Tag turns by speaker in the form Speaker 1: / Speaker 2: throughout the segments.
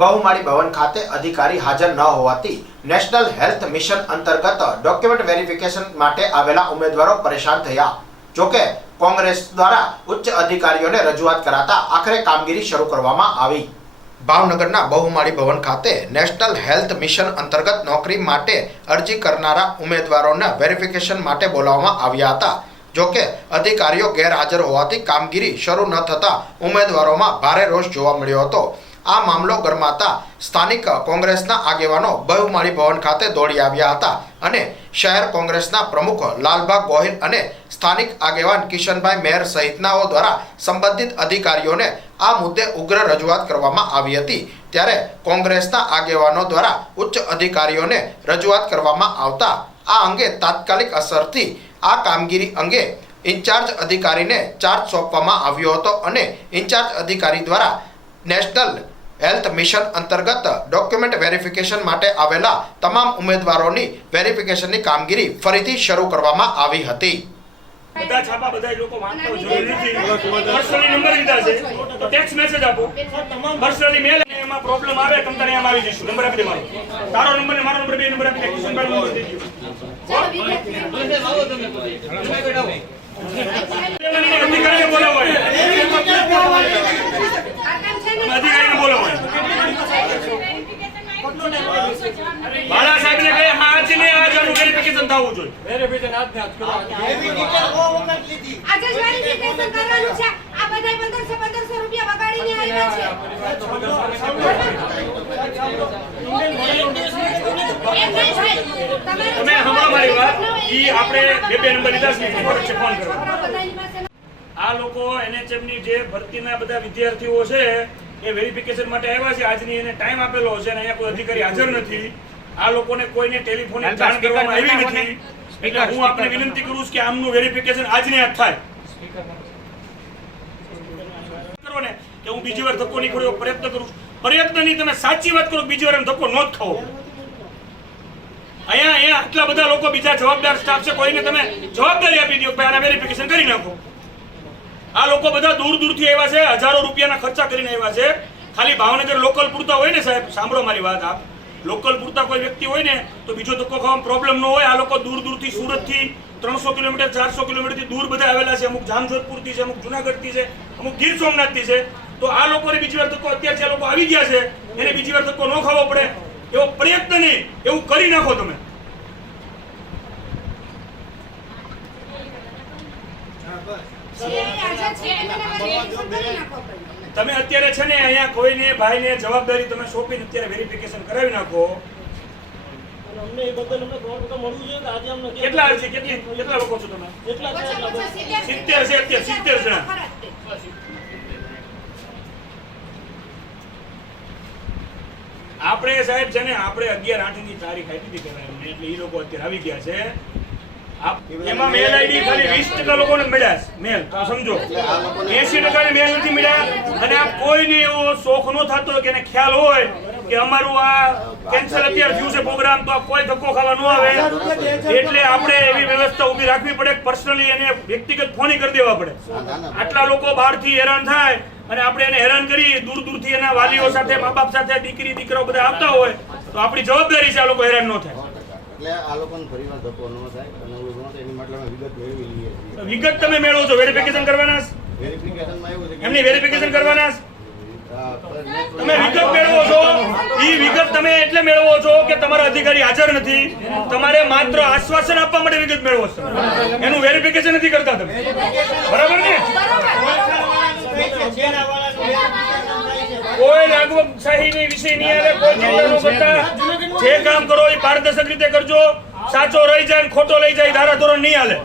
Speaker 1: બહુમાળી ભવન ખાતે અધિકારી હાજર ન હોવાથી નેશનલ હેલ્થ મિશન અંતર્ગત ડોક્યુમેન્ટ વેરિફિકેશન માટે આવેલા ઉમેદવારો પરેશાન થયા. જોકે કોંગ્રેસ દ્વારા ઉચ્ચ અધિકારીઓને રજૂઆત કરાતા આખરે કામગીરી શરૂ કરવામાં આવી. ભાવનગરના બહુમાળી ભવન ખાતે નેશનલ હેલ્થ મિશન અંતર્ગત નોકરી માટે અરજી કરનારા ઉમેદવારોને વેરિફિકેશન માટે બોલાવવામાં આવ્યા હતા. જોકે અધિકારીઓ ગેરહાજર હોવાથી કામગીરી શરૂ ન થતાં ઉમેદવારોમાં ભારે રોષ જોવા મળ્યો હતો. આ મામલો ગરમાતા સ્થાનિક કોંગ્રેસના આગેવાનો બહુમાળી ભવન ખાતે દોડી આવ્યા હતા અને શહેર કોંગ્રેસના પ્રમુખ લાલભાગ ગોહિલ અને સ્થાનિક આગેવાન કિશનભાઈ મેર સહિતનાઓ દ્વારા સંબંધિત અધિકારીઓને આ મુદ્દે ઉગ્ર રજૂઆત કરવામાં આવી હતી. ત્યારે કોંગ્રેસના આગેવાનો દ્વારા ઉચ્ચ અધિકારીઓને રજૂઆત કરવામાં આવતા આ અંગે તાત્કાલિક અસરથી આ કામગીરી અંગે ઇન્ચાર્જ અધિકારીને ચાર્જ સોંપવામાં આવ્યો હતો અને ઇન્ચાર્જ અધિકારી દ્વારા નેશનલ હેલ્થ મિશન અંતર્ગત ડોક્યુમેન્ટ વેરિફિકેશન માટે આવેલા તમામ ઉમેદવારોની વેરિફિકેશનની કામગીરી ફરીથી શરૂ કરવામાં આવી હતી.
Speaker 2: બધા છાપા બધા લોકો વાંચતા હોય નથી. પર્સનલી નંબર લીધા છે. તો ટેક્સ્ટ મેસેજ આપો. પર્સનલી મેલ એમાં પ્રોબ્લેમ આવે તમ તારે એમ આવી જઈશું નંબર આપી દે મારો. તારો નંબર ને મારો નંબર બે નંબર આપી દે. કિશનભાઈ નંબર દઈ દો અધિકારીને બોલાવો અધિકારીને બોલાવો બાળા સાહેબને કહે આજ ને આજ આનું વેરિફિકેશન થવું જોઈએ.
Speaker 3: આજે જ વેરિફિકેશન કરવાનું છે. આ બધાય 1500 1500 રૂપિયા બગાડીને આવ્યા છે. એમ નહીં થાય. તમારે
Speaker 2: તમે હમણાં મારી વાત ઈ આપણે બે બે નંબર લીધા છે ફોન આ લોકો એનએચએમની જે ભરતીના બધા વિદ્યાર્થીઓ છે એ વેરિફિકેશન માટે આવ્યા છે. આજની એને ટાઈમ આપેલો છે અને અહીંયા કોઈ અધિકારી હાજર નથી. આ લોકોને કોઈને ટેલિફોનિક જાણ કરવામાં આવી નથી. એટલે હું આપને વિનંતી કરું છું કે આમનું વેરિફિકેશન આજની આજ થાય. ને કે હું બીજી વાર ધક્કો નહીં ખોડ્યો પ્રયત્ન કરું પ્રયત્ન નહીં તમે સાચી વાત કરો બીજી વાર એમ ધક્કો ન જ ખાવો અહીંયા અહીંયા આટલા બધા લોકો બીજા જવાબદાર સ્ટાફ છે કોઈને તમે જવાબદારી આપી દો કે ભાઈ આના વેરિફિકેશન કરી નાખો. આ લોકો બધા દૂર દૂરથી આવ્યા છે, હજારો રૂપિયાના ખર્ચા કરીને આવ્યા છે. ખાલી ભાવનગર લોકલ પૂરતા હોય ને સાહેબ, સાંભળો મારી વાત આપ. લોકલ પૂરતા કોઈ વ્યક્તિ હોય ને, તો બીજો ધક્કો ખાવામાં પ્રોબ્લેમ ન હોય. આ લોકો દૂર દૂરથી સુરતથી ત્રણસો કિલોમીટર, ચારસો કિલોમીટરથી દૂર બધા આવેલા છે. અમુક જામજોધપુરથી છે, અમુક જુનાગઢથી છે, અમુક ગીર સોમનાથથી છે. તો આ લોકોને બીજી વાર ધક્કો, અત્યારે જે લોકો આવી ગયા છે, એને બીજી વાર ધક્કો ન ખાવો પડે. એવો પ્રયત્ન નહીં, એવું કરી નાખો તમે
Speaker 3: છે આજે છે એને વેરિફિકેશન કરી નાખો પડે
Speaker 2: તમે અત્યારે છે ને અહીંયા કોઈને, ભાઈને જવાબદારી તમે સોંપીને અત્યારે વેરિફિકેશન કરાવી નાખો. આપણે સાહેબ છે ને, આપણે અગિયાર આઠની તારીખ આપી હતી એટલે એ લોકો અત્યારે આવી ગયા છે. એમાં મેલ આઈડી ખાલી વીસ ટકા લોકોને મળ્યા છે મેલ સમજો. એસી ટકા ને મેલ નથી મળ્યા. અને આ કોઈને એવો શોખ નો થતો કે એને ખ્યાલ હોય કે અમારું આ કેન્સલ અત્યારે થયું છે પ્રોગ્રામ તો કોઈ ધક્કો ખાવા ન આવે. એટલે આપણે એવી વ્યવસ્થા ઊભી રાખવી પડે પર્સનલી એને વ્યક્તિગત ફોન કરી દેવા પડે. આટલા લોકો બહારથી હેરાન થાય અને આપણે એને હેરાન કરી દૂર દૂરથી એના વાલીઓ સાથે મા બાપ સાથે દીકરી દીકરાઓ બધા આવતા હોય તો આપણી જવાબદારી છે આ લોકો હેરાન ન થાય.
Speaker 4: એટલે આ લોકોને ફરીવાર ધક્કો ન થાય અને એવું ન થાય એની માટે અમે વિગત મેળવી લઈએ છીએ.
Speaker 2: વિગત તમે મેળવો છો વેરિફિકેશન કરવાના
Speaker 4: વેરિફિકેશનમાં એવું છે
Speaker 2: એમની વેરિફિકેશન કરવાના તમે વિગત મેળવો છો એ વિગત તમે એટલે મેળવો છો કે તમારા અધિકારી હાજર નથી. તમારે માત્ર આશ્વાસન આપવા માટે વિગત મેળવો છો. એનું વેરિફિકેશન નથી કરતા તમે. બરાબર ને? કોઈ લાગવશાહીની વિશે નહીં આવે કોઈ ચિંતા ન કરતા. જે કામ કરો એ પારદર્શક રીતે કરજો. સાચો રહી જાય ને ખોટો લઈ જાય ધારા ધોરણ નહીં હાલે.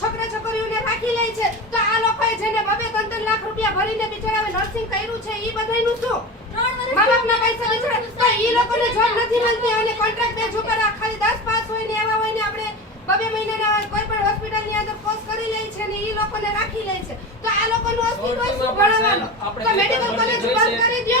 Speaker 3: છોકરા છોકરીઓને રાખી લે છે. તો આ લોકોએ જેને બબે ત્રણ ત્રણ લાખ રૂપિયા ભરીને બિચારાએ નર્સિંગ કર્યું છે ઈ બધાયનું શું? મા બાપના પૈસા બિચારા તો લોકો લોકોને જોબ નથી મળતી. અને કોન્ટ્રાક્ટ બે છોકરા ખાલી દસ પાસ હોય ને એવા હોય ને આપણે બબે મહિનાના કોઈ પણ હોસ્પિટલની અંદર કોર્સ કરી લે છે ને ઈ લોકોને રાખી લે છે. તો આ લોકોનું અસ્તિત્વ શું ભણાવવાનું? તો મેડિકલ કોલેજ બંધ કરી
Speaker 5: દો